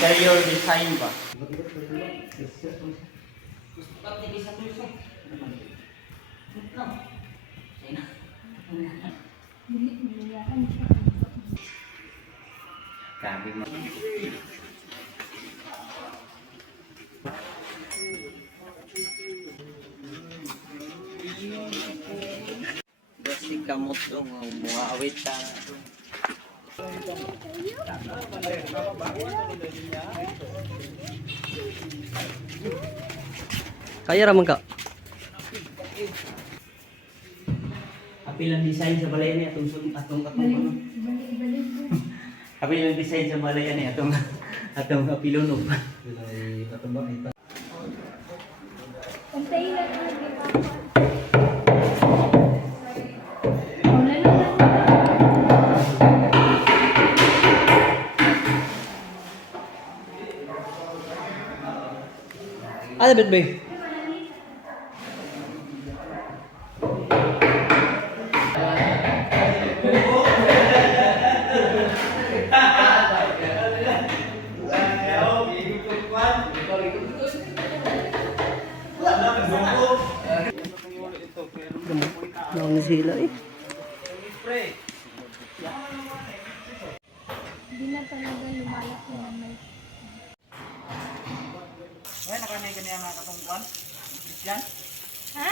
Interior design ba? Grabe mo. Kasi kamot dong mga awit ta. Kaya raman ka. Apilang design sa balay ni atong apilang design sa balay ni atong apilonog. Ano bet be? Naon sila eh. Hindi na talaga lumalaki na may... Ay, nakanay ka niya mga katungkuan? Yan? Ha?